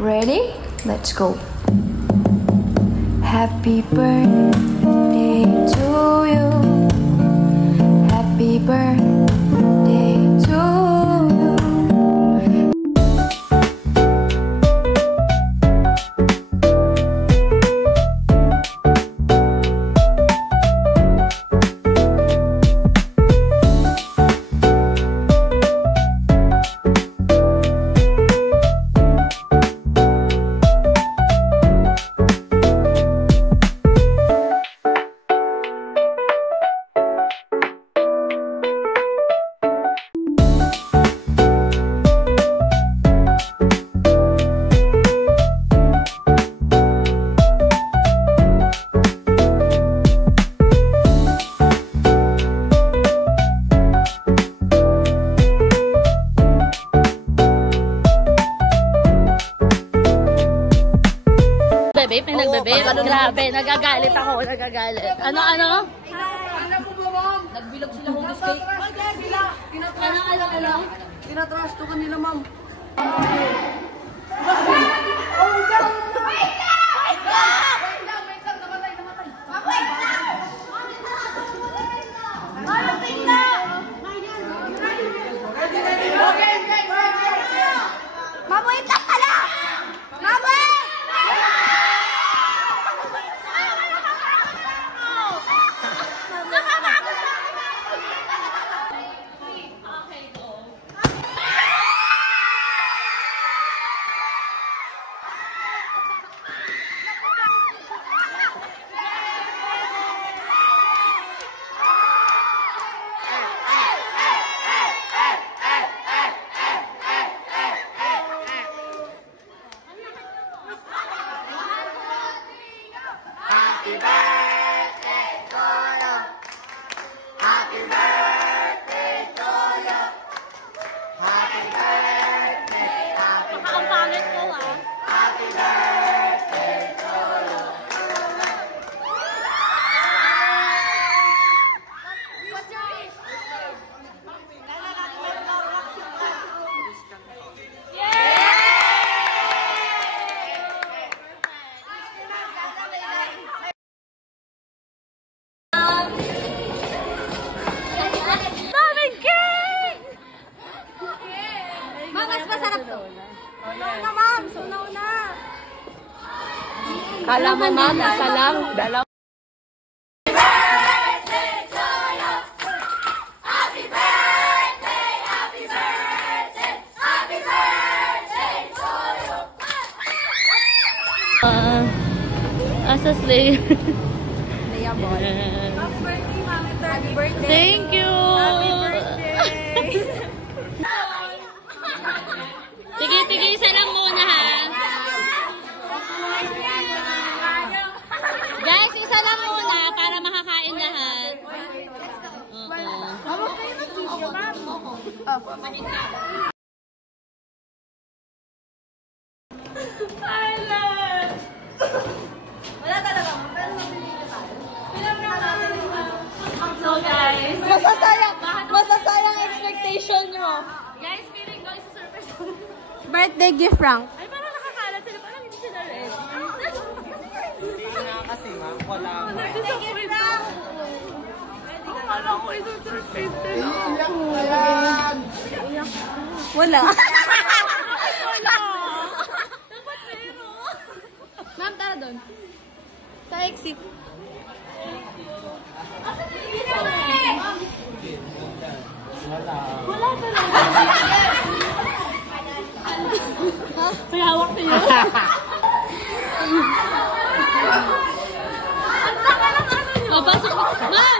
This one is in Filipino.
Ready? Let's go. Happy birthday to you. Happy birthday to you. Babe, may nagbabe. Grabe, nagagalit ako. Nagagalit. Ano? Ano po ba, ma'am? Nagbilog sila kung gusto. Ano? Tinatrash to kanila, ma'am. Mabuhay lang pala! Mabuhay! Kala mo, ma'am, isa lang. Dalawa. Asa Slayer? Leia Ball. Happy birthday, Mami. Happy birthday. Thank you. Happy birthday. Tige, isa lang muna, ha? Guys, isa lang muna para makakain lahat. Mama, kayo na tissue, ma'am. Wala talaga, ma'am. Pero mabilis tayo. So, guys. Masasayang expectation nyo. Guys, feeling ko isa-surprise ko. Birthday gift, Frank. Ay, parang nakakalat sila. Parang hindi sila ready. Hindi nga kasi, ma'am. Wala. Disappoint ako. Akala ko isa-surprise sila. Wala. Wala. Dapat meron. Ma'am, tara doon. Sa exit. Wala talaga. May hawak niyo. Ang taka ng ano niyo. Mapasok. Ma'am!